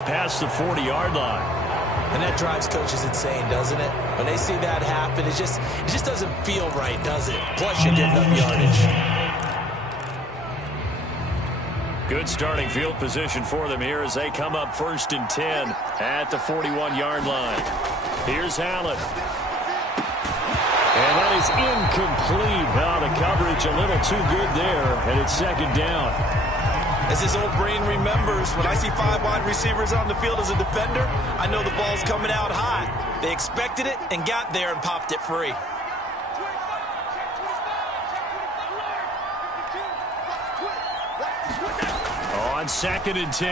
Past the 40-yard line. And that drives coaches insane, doesn't it? When they see that happen, it just doesn't feel right, does it? Plus, you're giving up yardage. Good starting field position for them here as they come up 1st and 10 at the 41-yard line. Here's Allen. And that is incomplete. Now the coverage a little too good there, and it's 2nd down. As his old brain remembers, when I see 5 wide receivers on the field as a defender, I know the ball's coming out high. They expected it and got there and popped it free. On 2nd and 10,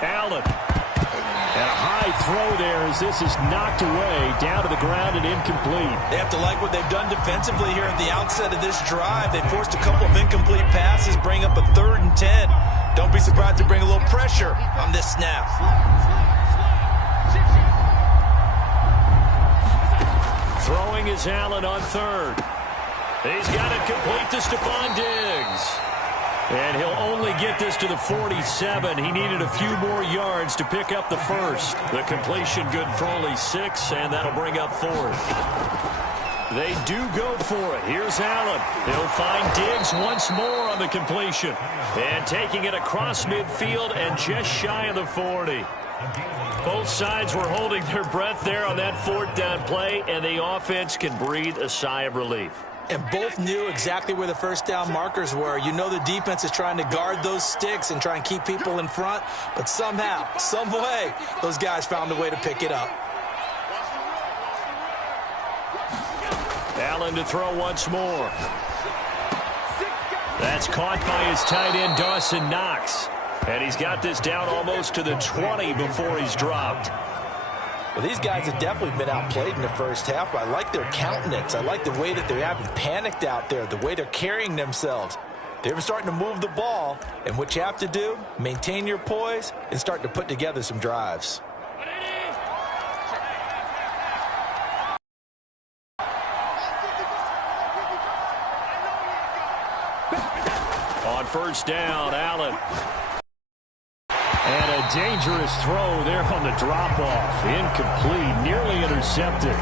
Allen. And a high throw there as this is knocked away, down to the ground and incomplete. They have to like what they've done defensively here at the outset of this drive. They forced a couple of incomplete passes, bring up a 3rd and 10. Don't be surprised to bring a little pressure on this snap. Throwing is Allen on 3rd. He's got it complete to Stephon Diggs. And he'll only get this to the 47. He needed a few more yards to pick up the 1st. The completion good for only 6, and that'll bring up 4th. They do go for it. Here's Allen. He'll find Diggs once more on the completion. And taking it across midfield and just shy of the 40. Both sides were holding their breath there on that 4th down play, and the offense can breathe a sigh of relief. And both knew exactly where the 1st down markers were. You know the defense is trying to guard those sticks and try and keep people in front. But somehow, some way, those guys found a way to pick it up. Allen to throw once more. That's caught by his tight end, Dawson Knox. And he's got this down almost to the 20 before he's dropped. Well, these guys have definitely been outplayed in the 1st half. I like their countenance. I like the way that they haven't panicked out there, the way they're carrying themselves. They're starting to move the ball, and what you have to do, maintain your poise and start to put together some drives. On 1st down, Allen. And a dangerous throw there on the drop-off. Incomplete, nearly intercepted.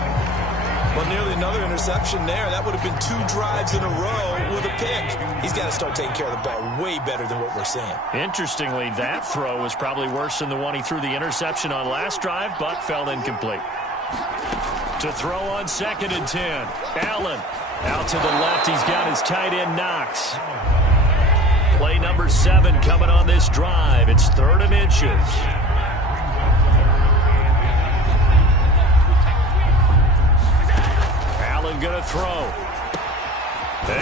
Well, nearly another interception there. That would have been 2 drives in a row with a pick. He's got to start taking care of the ball way better than what we're seeing. Interestingly, that throw was probably worse than the one he threw the interception on last drive, but fell incomplete. To throw on 2nd and 10. Allen out to the left. He's got his tight end, Knox. Play number 7 coming on this drive. It's 3rd and inches. Allen going to throw.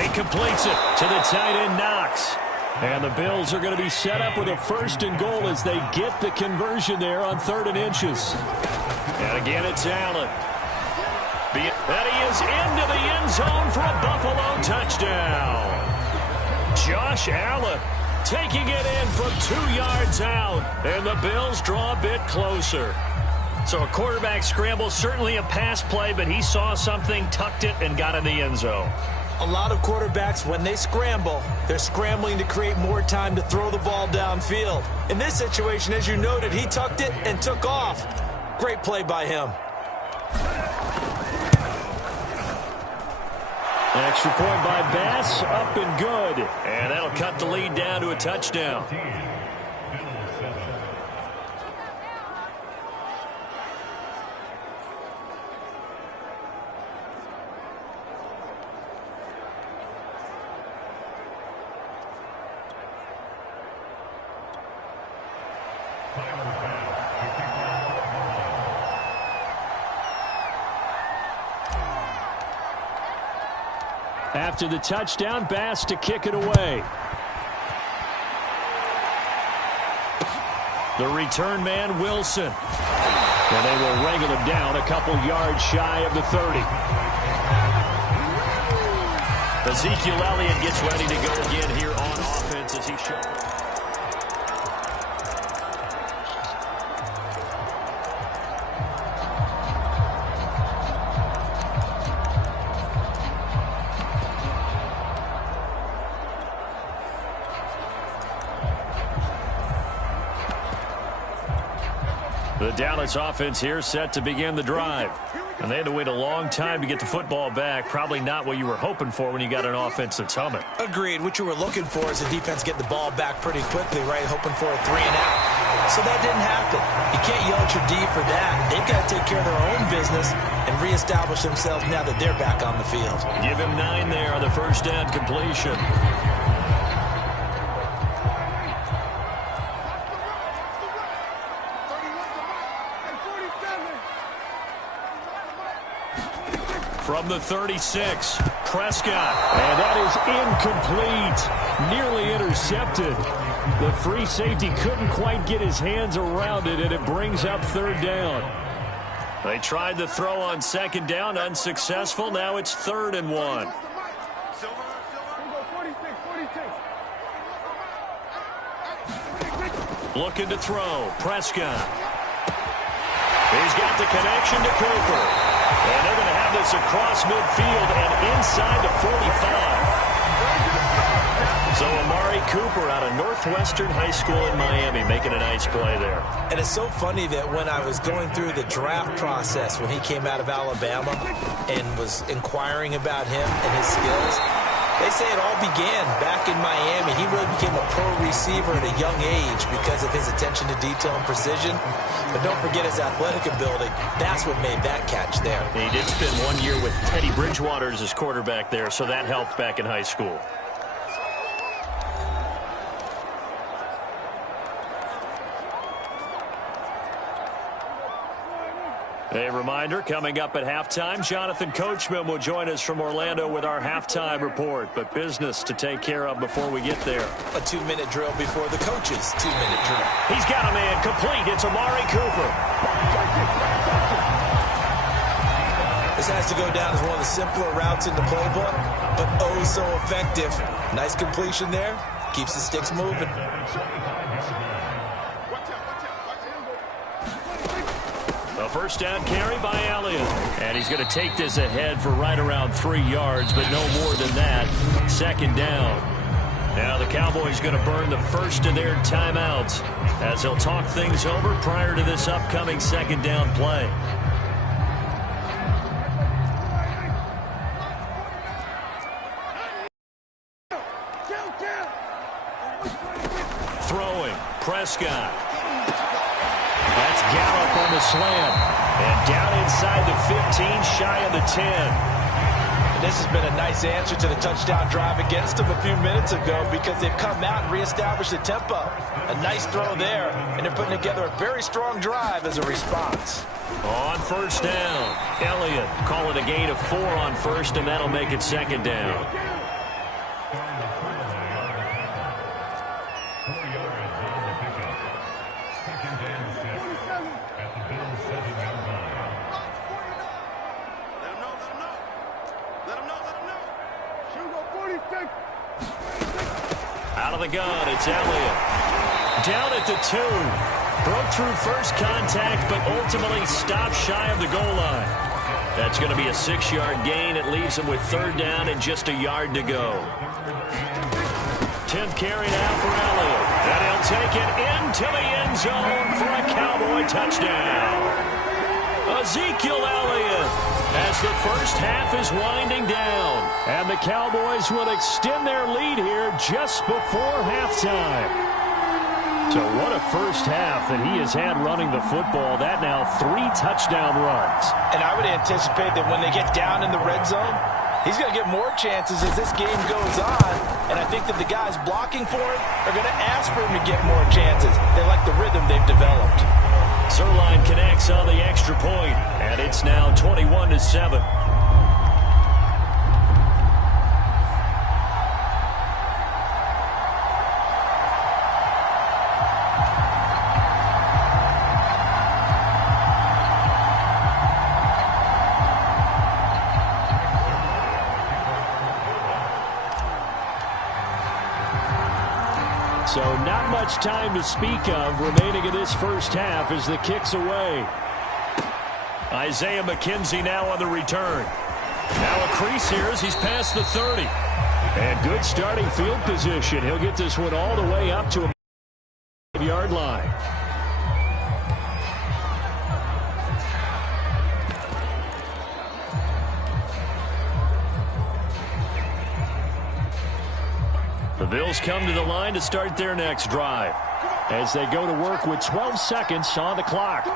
He completes it to the tight end, Knox. And the Bills are going to be set up with a 1st and goal as they get the conversion there on 3rd and inches. And again, it's Allen. And he is into the end zone for a Buffalo touchdown. Josh Allen taking it in from 2 yards out, and the Bills draw a bit closer. So a quarterback scramble, certainly a pass play, but he saw something, tucked it, and got in the end zone. A lot of quarterbacks, when they scramble, they're scrambling to create more time to throw the ball downfield. In this situation, as you noted, he tucked it and took off. Great play by him. Extra point by Bass, up and good. And that'll cut the lead down to a touchdown. After the touchdown, Bass to kick it away. The return man, Wilson. And they will wrangle him down a couple yards shy of the 30. Ezekiel Elliott gets ready to go again here on offense as he shows. The Dallas offense here set to begin the drive. And they had to wait a long time to get the football back. Probably not what you were hoping for when you got an offense that's humming. Agreed. What you were looking for is the defense getting the ball back pretty quickly, right? Hoping for a 3-and-out. So that didn't happen. You can't yell at your D for that. They've got to take care of their own business and reestablish themselves now that they're back on the field. Give him 9 there on the first down completion. From the 36, Prescott. And that is incomplete. Nearly intercepted. The free safety couldn't quite get his hands around it, and it brings up 3rd down. They tried the throw on 2nd down, unsuccessful. Now it's 3rd and 1. Looking to throw. Prescott. He's got the connection to Cooper. And they're going to have this across midfield and inside the 45. So Amari Cooper out of Northwestern High School in Miami making a nice play there. And it's so funny that when I was going through the draft process when he came out of Alabama and was inquiring about him and his skills, they say it all began back in Miami. He really became a pro receiver at a young age because of his attention to detail and precision. But don't forget his athletic ability. That's what made that catch there. He did spend 1 year with Teddy Bridgewater as his quarterback there, so that helped back in high school. A reminder, coming up at halftime, Jonathan Coachman will join us from Orlando with our halftime report. But business to take care of before we get there. A 2-minute drill before the coach's 2-minute drill. He's got a man complete. It's Amari Cooper. This has to go down as one of the simpler routes in the playbook, but oh so effective. Nice completion there. Keeps the sticks moving. A first down carry by Elliott. And he's going to take this ahead for right around 3 yards, but no more than that. 2nd down. Now the Cowboys going to burn the first of their timeouts as they'll talk things over prior to this upcoming 2nd down play. Throwing. Prescott. That's Gallup on the slam. And down inside the 15, shy of the 10. And this has been a nice answer to the touchdown drive against them a few minutes ago because they've come out and reestablished the tempo. A nice throw there, and they're putting together a very strong drive as a response. On first down, Elliott calling a gain of 4 on first, and that'll make it 2nd down. Out of the gun, it's Elliott. Down at the 2. Broke through first contact, but ultimately stopped shy of the goal line. That's going to be a 6-yard gain. It leaves him with 3rd down and just a yard to go. 10th carry now for Elliott. And he'll take it into the end zone for a Cowboy touchdown. Ezekiel Elliott as the first half is winding down. And the Cowboys will extend their lead here just before halftime. So what a first half that he has had running the football. That now 3 touchdown runs. And I would anticipate that when they get down in the red zone, he's going to get more chances as this game goes on. And I think that the guys blocking for him are going to ask for him to get more chances. They like the rhythm they've developed. Zerline connects on the extra point, and it's now 21-7. So not much time to speak of remaining in this first half as the kick's away. Isaiah McKenzie now on the return. Now a crease here as he's past the 30. And good starting field position. He'll get this one all the way up to a 5-yard line. Bills come to the line to start their next drive as they go to work with 12 seconds on the clock.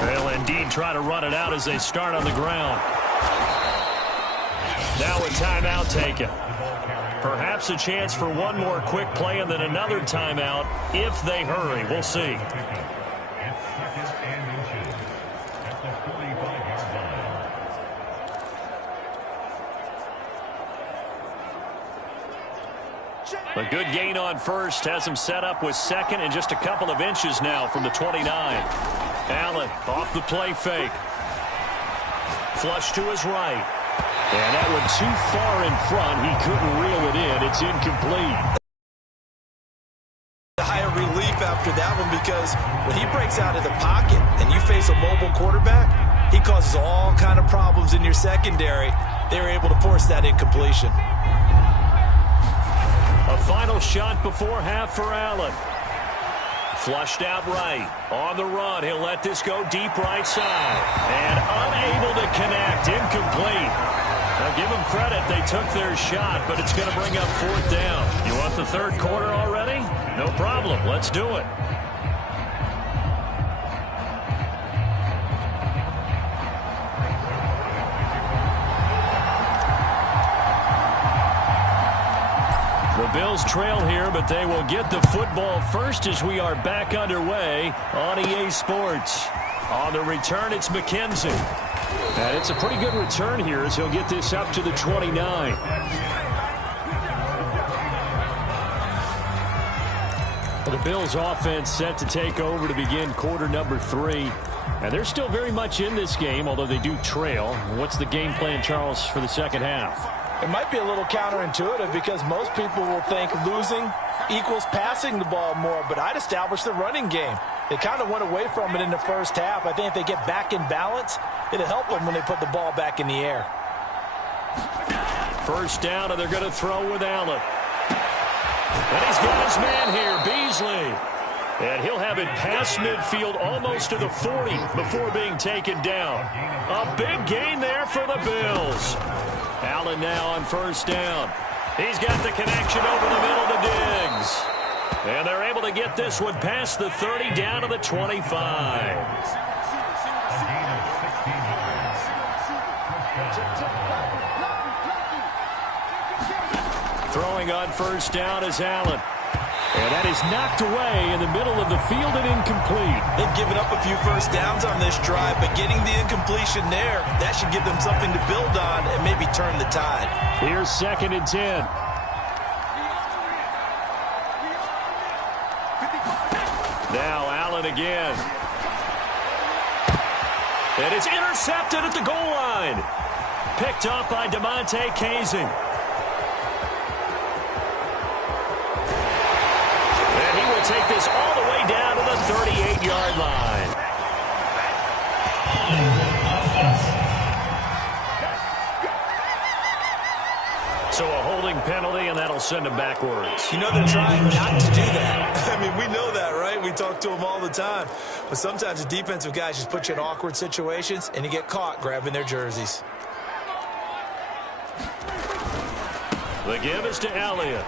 They'll indeed try to run it out as they start on the ground. Now a timeout taken. Perhaps a chance for one more quick play and then another timeout if they hurry. We'll see. A good gain on first has him set up with second and just a couple of inches now from the 29. Allen off the play fake. Flush to his right. And that one too far in front. He couldn't reel it in. It's incomplete. A higher relief after that one because when he breaks out of the pocket and you face a mobile quarterback, he causes all kind of problems in your secondary. They were able to force that incompletion. A final shot before half for Allen. Flushed out right. On the run, he'll let this go deep right side. And unable to connect. Incomplete. Now give them credit. They took their shot, but it's going to bring up fourth down. You want the third quarter already? No problem. Let's do it. The Bills trail here, but they will get the football first as we are back underway on EA Sports. On the return, it's McKenzie. And it's a pretty good return here as he'll get this up to the 29. The Bills offense set to take over to begin quarter number 3. And they're still very much in this game, although they do trail. What's the game plan, Charles, for the second half? It might be a little counterintuitive because most people will think losing equals passing the ball more, but I'd establish the running game. They kind of went away from it in the first half. I think if they get back in balance, it'll help them when they put the ball back in the air. First down, and they're going to throw with Allen. And he's got his man here, Beasley. And he'll have it past midfield almost to the 40 before being taken down. A big gain there for the Bills. Allen now on first down. He's got the connection over the middle to Diggs. And they're able to get this one past the 30 down to the 25. Throwing on first down is Allen. And that is knocked away in the middle of the field and incomplete. They've given up a few first downs on this drive, but getting the incompletion there, that should give them something to build on and maybe turn the tide. Here's 2nd and 10. Now Allen again. And it's intercepted at the goal line. Picked up by DeMonte Kazin. Take this all the way down to the 38-yard line. So a holding penalty, and that'll send him backwards. You know they're trying not to do that. I mean, we know that, right? We talk to them all the time. But sometimes the defensive guys just put you in awkward situations, and you get caught grabbing their jerseys. The give is to Elliott.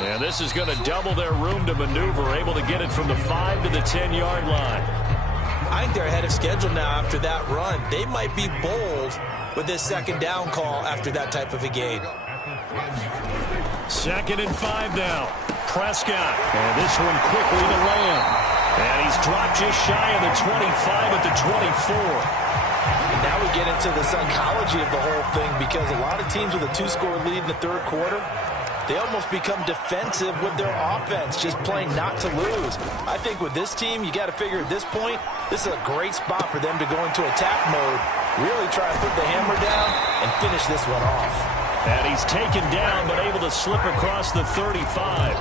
And this is going to double their room to maneuver, able to get it from the 5 to the 10-yard line. I think they're ahead of schedule now after that run. They might be bold with this second down call after that type of a gain. 2nd and 5 now. Prescott. And this one quickly to Lamb. And he's dropped just shy of the 25 at the 24. And now we get into the psychology of the whole thing because a lot of teams with a 2-score lead in the third quarter, they almost become defensive with their offense, just playing not to lose. I think with this team, you got to figure at this point, this is a great spot for them to go into attack mode, really try to put the hammer down and finish this one off. And he's taken down, but able to slip across the 35.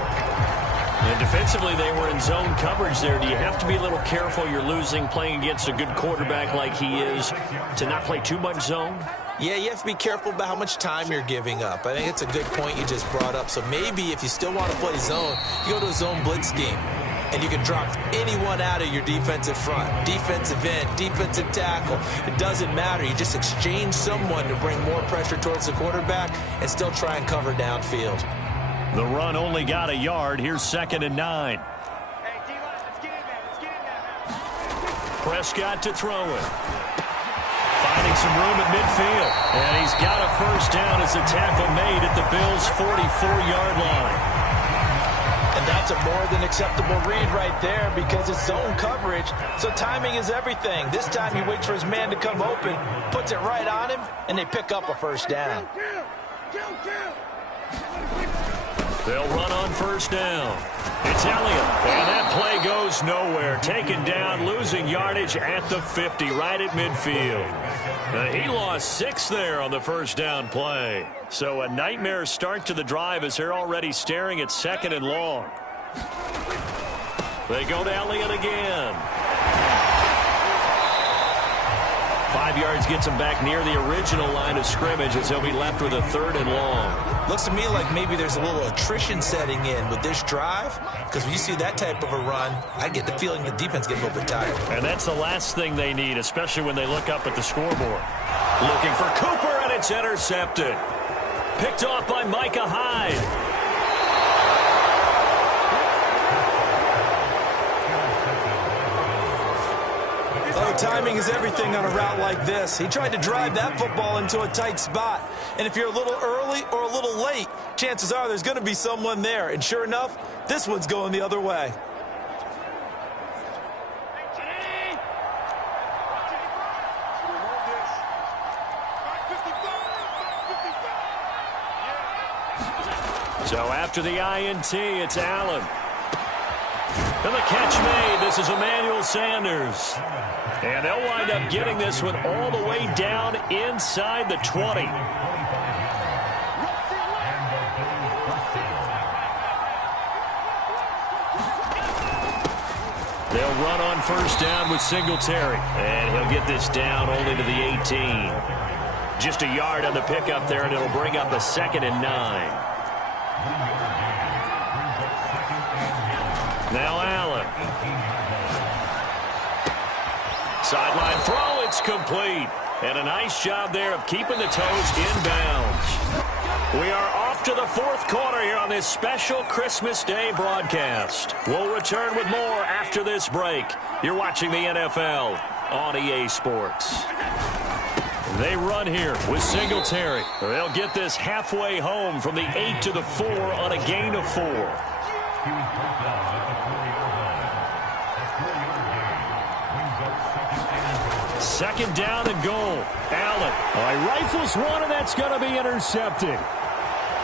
And defensively, they were in zone coverage there. Do you have to be a little careful? You're losing, playing against a good quarterback like he is, to not play too much zone? Yeah, you have to be careful about how much time you're giving up. I think it's a good point you just brought up. So maybe if you still want to play zone, you go to a zone blitz scheme. and you can drop anyone out of your defensive front. Defensive end, defensive tackle. It doesn't matter. You just exchange someone to bring more pressure towards the quarterback and still try and cover downfield. The run only got a yard. Here's 2nd and 9. Prescott to throw it. Finding some room at midfield. And he's got a first down as a tackle made at the Bills' 44-yard line. And that's a more than acceptable read right there because it's zone coverage, so timing is everything. This time he waits for his man to come open, puts it right on him, and they pick up a first down. They'll run on first down. It's Elliott, and that play goes nowhere. Taken down, losing yardage at the 50, right at midfield. He lost 6 there on the first down play. So a nightmare start to the drive as they're already staring at 2nd and long. They go to Elliott again. 5 yards gets him back near the original line of scrimmage as he'll be left with a 3rd and long. Looks to me like maybe there's a little attrition setting in with this drive, because when you see that type of a run, I get the feeling the defense gets a little bit tired. And that's the last thing they need, especially when they look up at the scoreboard. Looking for Cooper, and it's intercepted. Picked off by Micah Hyde. Oh, timing is everything on a route like this. He tried to drive that football into a tight spot. And if you're a little early or a little late, chances are there's going to be someone there. And sure enough, this one's going the other way. So after the INT, it's Allen. And the catch made. This is Emmanuel Sanders. And they'll wind up getting this one all the way down inside the 20. They'll run on first down with Singletary. And he'll get this down only to the 18. Just a yard on the pickup there, and it'll bring up a 2nd and 9. Now Allen. Sideline throw, it's complete. And a nice job there of keeping the toes inbounds. We are off to the 4th quarter here on this special Christmas Day broadcast. We'll return with more after this break. You're watching the NFL on EA Sports. They run here with Singletary. They'll get this halfway home from the 8 to the 4 on a gain of 4. Second down and goal. Allen. He rifles one, and that's going to be intercepted.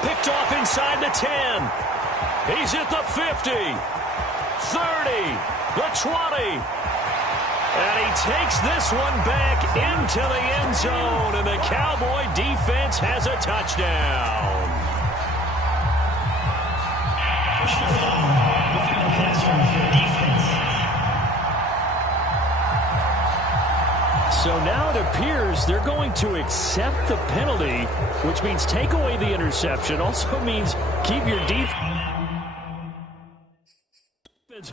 Picked off inside the 10. He's at the 50. 30. The 20. And he takes this one back into the end zone, and the Cowboy defense has a touchdown. So now it appears they're going to accept the penalty, which means take away the interception. Also means keep your defense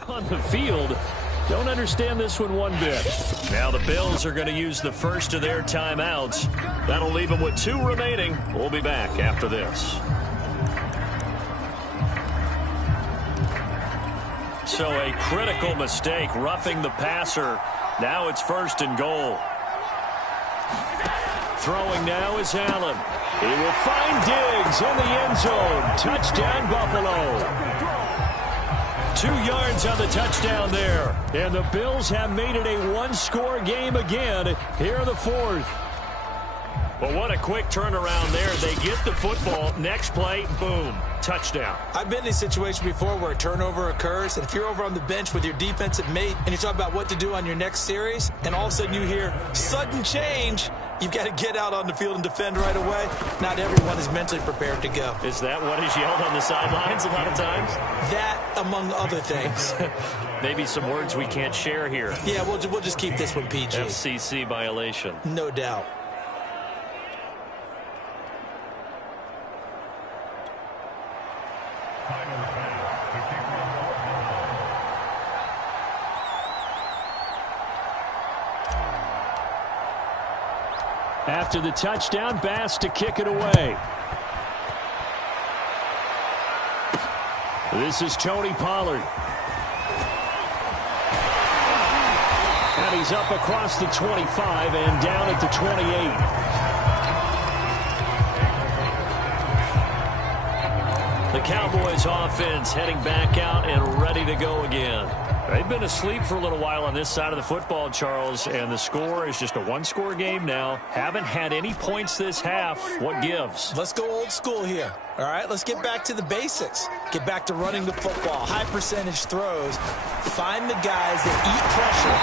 on the field. Don't understand this one bit. Now the Bills are going to use the first of their timeouts. That'll leave them with 2 remaining. We'll be back after this. So a critical mistake, roughing the passer. Now it's 1st and goal. Throwing now is Allen. He will find Diggs in the end zone. Touchdown, Buffalo. 2 yards on the touchdown there. And the Bills have made it a 1-score game again here in the 4th. Well, what a quick turnaround there. They get the football. Next play, boom, touchdown. I've been in a situation before where a turnover occurs, and if you're over on the bench with your defensive mate and you talk about what to do on your next series, and all of a sudden you hear sudden change, you've got to get out on the field and defend right away. Not everyone is mentally prepared to go. Is that what is yelled on the sidelines a lot of times? That, among other things. Maybe some words we can't share here. Yeah, we'll just keep this one PG. FCC violation. No doubt. After the touchdown, Bass to kick it away. This is Tony Pollard. And he's up across the 25 and down at the 28. The Cowboys offense heading back out and ready to go again. They've been asleep for a little while on this side of the football, Charles, and the score is just a one-score game now. Haven't had any points this half. What gives? Let's go old school here. All right, let's get back to the basics. Get back to running the football, high percentage throws. Find the guys that eat pressure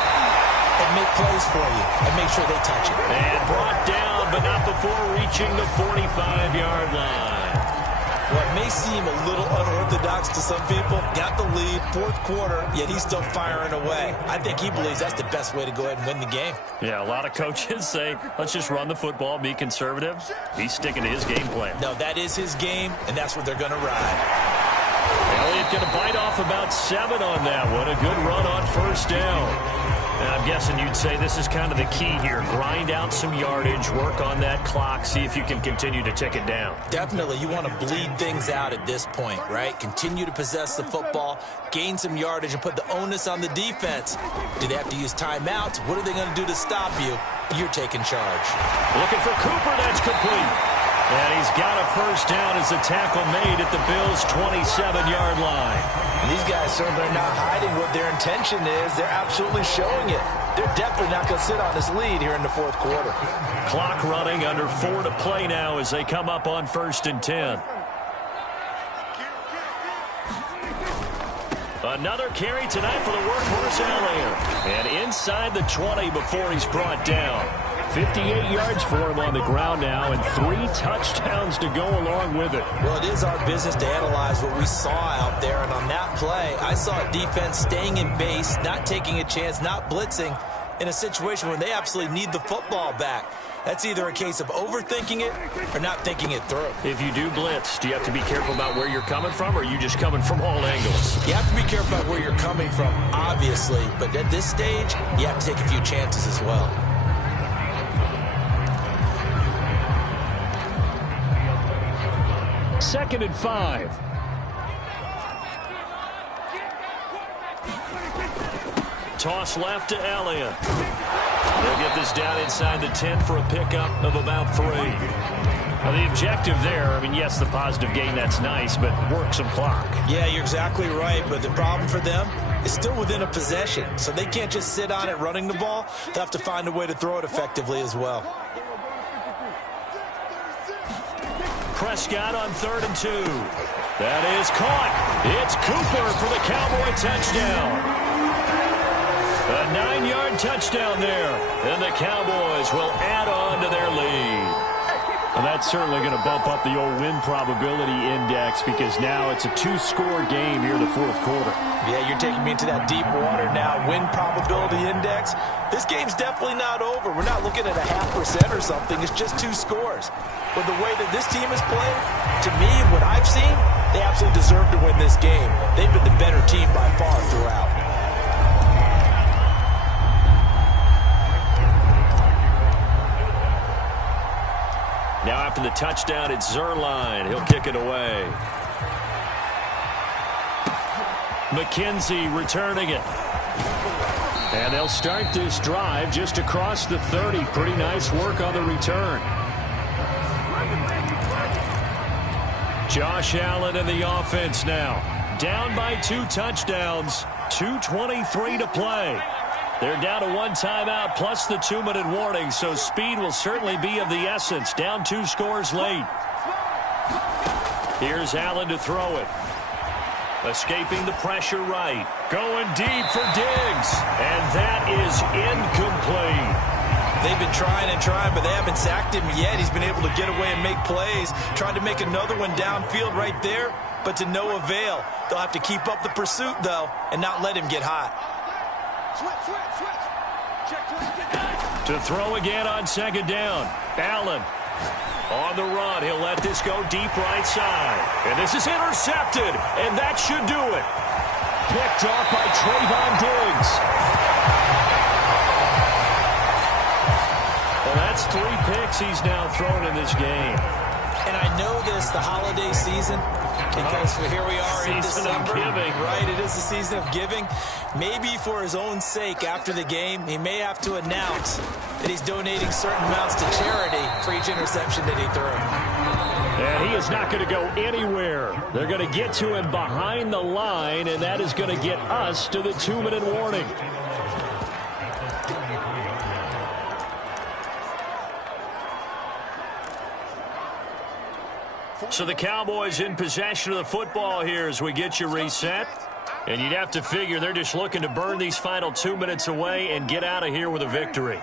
and make plays for you and make sure they touch it. And brought down, but not before reaching the 45-yard line. What may seem a little unorthodox to some people, got the lead, fourth quarter, yet he's still firing away. I think he believes that's the best way to go ahead and win the game. Yeah, a lot of coaches say, let's just run the football, be conservative. He's sticking to his game plan. No, that is his game, and that's what they're going to ride. Elliott going to bite off about 7 on that one. A good run on first down. And I'm guessing you'd say this is kind of the key here. Grind out some yardage, work on that clock, see if you can continue to tick it down. Definitely. You want to bleed things out at this point, right? Continue to possess the football, gain some yardage, and put the onus on the defense. Do they have to use timeouts? What are they going to do to stop you? You're taking charge. Looking for Cooper. That's complete. And he's got a first down as a tackle made at the Bills' 27-yard line. And these guys certainly are not hiding what their intention is. They're absolutely showing it. They're definitely not going to sit on this lead here in the fourth quarter. Clock running, under 4 to play now as they come up on 1st and 10. Another carry tonight for the workhorse Elliott. And inside the 20 before he's brought down. 58 yards for him on the ground now and 3 touchdowns to go along with it. Well, it is our business to analyze what we saw out there. And on that play, I saw a defense staying in base, not taking a chance, not blitzing in a situation where they absolutely need the football back. That's either a case of overthinking it or not thinking it through. If you do blitz, do you have to be careful about where you're coming from, or are you just coming from all angles? You have to be careful about where you're coming from, obviously. But at this stage, you have to take a few chances as well. Second and 5. Toss left to Elliott. They'll get this down inside the 10 for a pickup of about 3. Now the objective there, I mean, yes, the positive gain, that's nice, but work some clock. Yeah, you're exactly right, but the problem for them is still within a possession, so they can't just sit on it running the ball. They'll have to find a way to throw it effectively as well. Prescott on 3rd and 2. That is caught. It's Cooper for the Cowboy touchdown. A 9-yard touchdown there. And the Cowboys will add on to their lead. And that's certainly going to bump up the old win probability index because now it's a 2-score game here in the fourth quarter. Yeah, you're taking me into that deep water now. Win probability index. This game's definitely not over. We're not looking at a 0.5% or something. It's just 2 scores. But the way that this team has played, to me, what I've seen, they absolutely deserve to win this game. They've been the better team by far throughout. Now after the touchdown, it's Zerline. He'll kick it away. McKenzie returning it. And they'll start this drive just across the 30. Pretty nice work on the return. Josh Allen in the offense now. Down by 2 touchdowns. 2:23 to play. They're down to 1 timeout plus the 2-minute warning, so speed will certainly be of the essence. Down 2 scores late. Here's Allen to throw it. Escaping the pressure right. Going deep for Diggs. And that is incomplete. They've been trying and trying, but they haven't sacked him yet. He's been able to get away and make plays. Tried to make another one downfield right there, but to no avail. They'll have to keep up the pursuit, though, and not let him get hot. To throw again on 2nd down. Allen on the run. He'll let this go deep right side. And this is intercepted, and that should do it. Picked off by Trayvon Diggs. Well, that That's 3 picks he's now thrown in this game. And I know this, the holiday season, because here we are in December. Giving. Right, it is the season of giving. Maybe for his own sake, after the game, he may have to announce that he's donating certain amounts to charity for each interception that he threw. And he is not going to go anywhere. They're going to get to him behind the line, and that is going to get us to the 2-minute warning. So the Cowboys in possession of the football here as we get you reset. And you'd have to figure they're just looking to burn these final 2 minutes away and get out of here with a victory.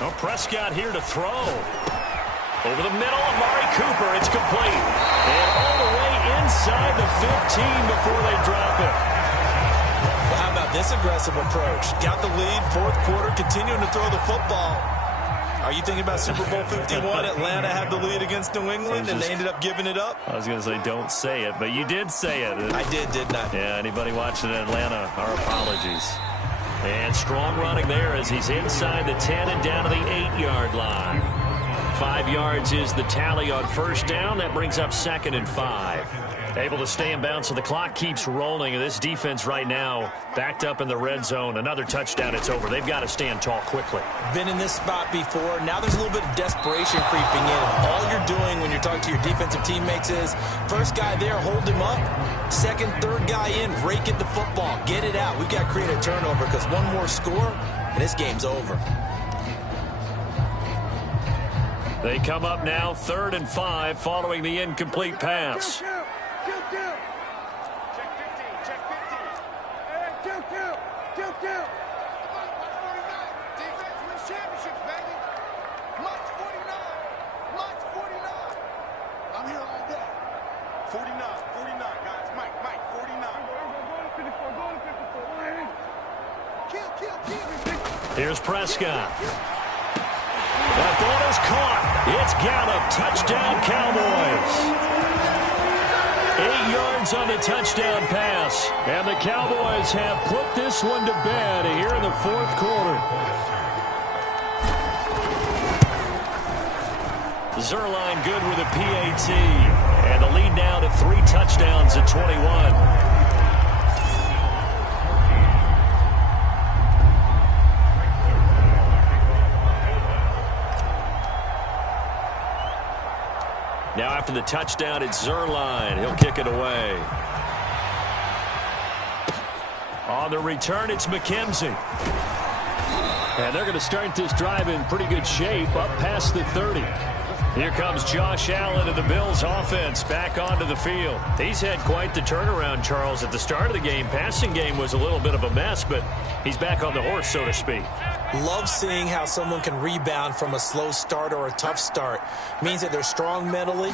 Well, Prescott here to throw. Over the middle, Amari Cooper. It's complete. And all the way inside the 15 before they drop it. Well, how about this aggressive approach? Got the lead, fourth quarter, continuing to throw the football. Are you thinking about Super Bowl 51? Atlanta had the lead against New England, and they ended up giving it up? I was going to say don't say it, but you did say it. I didn't I? Yeah, anybody watching in Atlanta, our apologies. And strong running there as he's inside the 10 and down to the 8-yard line. 5 yards is the tally on first down. That brings up 2nd and 5. Able to stay in bounds, so the clock keeps rolling. And this defense right now backed up in the red zone. Another touchdown, it's over. They've got to stand tall quickly. Been in this spot before. Now there's a little bit of desperation creeping in. All you're doing when you're talking to your defensive teammates is, first guy there, hold him up. Second, third guy in, rake at the football. Get it out. We've got to create a turnover because one more score, and this game's over. They come up now 3rd and 5 following the incomplete pass. Here's Prescott. That ball is caught. It's Gallup. Touchdown, Cowboys. 8 yards on the touchdown pass. And the Cowboys have put this one to bed here in the 4th quarter. Zerline good with a PAT. And the lead now to 3 touchdowns at 21. Now after the touchdown, it's Zerline. He'll kick it away. On the return, it's McKenzie. And they're going to start this drive in pretty good shape, up past the 30. Here comes Josh Allen of the Bills offense back onto the field. He's had quite the turnaround, Charles. At the start of the game, passing game was a little bit of a mess, but he's back on the horse, so to speak. Love seeing how someone can rebound from a slow start or a tough start. Means that they're strong mentally.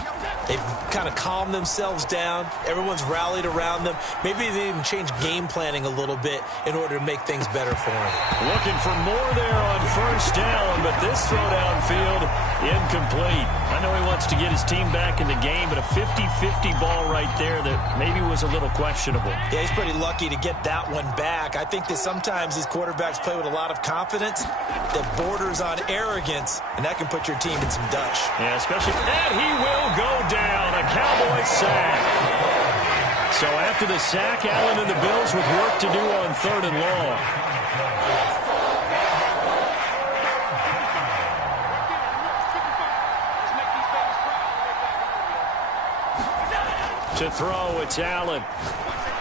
They've kind of calmed themselves down. Everyone's rallied around them. Maybe they even change game planning a little bit in order to make things better for them. Looking for more there on first down, but this throw downfield incomplete. I know he wants to get his team back in the game, but a 50-50 ball right there that maybe was a little questionable. Yeah, he's pretty lucky to get that one back. I think that sometimes these quarterbacks play with a lot of confidence that borders on arrogance, and that can put your team in some Dutch. Yeah, especially, and he will go down. A Cowboy sack. So after the sack, Allen and the Bills with work to do on 3rd and long. To throw, it's Allen.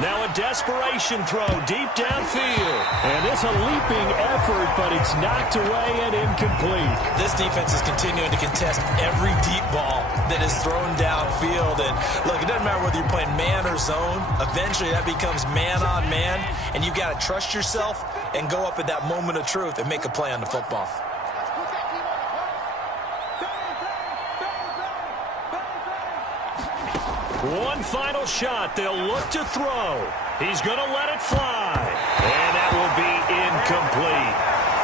Now a desperation throw deep downfield. And it's a leaping effort, but it's knocked away and incomplete. This defense is continuing to contest every deep ball that is thrown downfield. And look, it doesn't matter whether you're playing man or zone. Eventually that becomes man on man. And you've got to trust yourself and go up at that moment of truth and make a play on the football. One final shot. They'll look to throw. He's going to let it fly. And that will be incomplete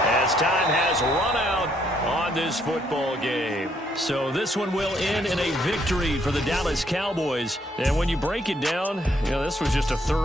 as time has run out on this football game. So this one will end in a victory for the Dallas Cowboys. And when you break it down, this was just a thorough